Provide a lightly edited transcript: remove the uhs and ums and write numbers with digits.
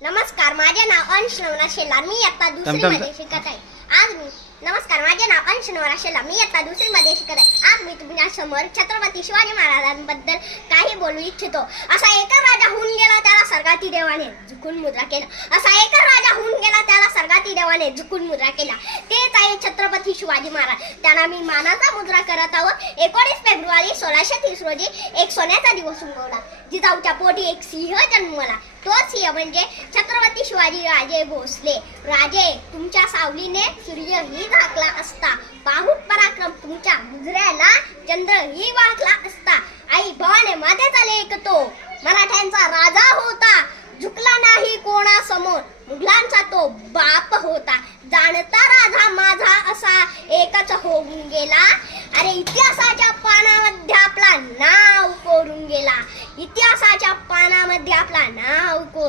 नमस्कार, माझे नाव अंश नवनाथ शेलार. मी इयत्ता दुसरीमध्ये शिकत आहे. माझे नाव अंश नवनाथ शेलार. मी इयत्ता दुसरीमध्ये शिकत आहे. आज मी तुमच्या समोर छत्रपती शिवाजी महाराजांबद्दल काही बोलू इच्छितो. असा एका राजा होऊन गेला, त्याला स्वर्गाती देवाने झुकून मुद्रा केला. देवाने झुकून मुद्रा केला. तेच आहे छत्रपती शिवाजी महाराज. त्यांना मी मानाचा मुद्रा करत आहोत. 19 फेब्रुवारी 1630 रोजी एक सोन्याचा दिवस उगवला. जिजाऊच्या पोटी एक सिंह जन्मला. तो सिंह म्हणजे छत्रपती शिवाजी राजे भोसले. राजे, तुमच्या सावलीने सूर्यही झाकला असता, पाहून पराक्रम तुमच्या गुजऱ्याला चंद्रही वाकला असता. आई भवाने माझ्याचा लेख तो मराठ्यांचा राजा होता. झुकला नाही कोणासमोर, मुघलांचा तो बाप होता. जाणता राजा माझा असा एकच होऊन गेला. अरे इतिहासाच्या पानामध्ये आपला नाव कोरून गेला. इतिहासाच्या पानामध्ये आपला नाव कोरून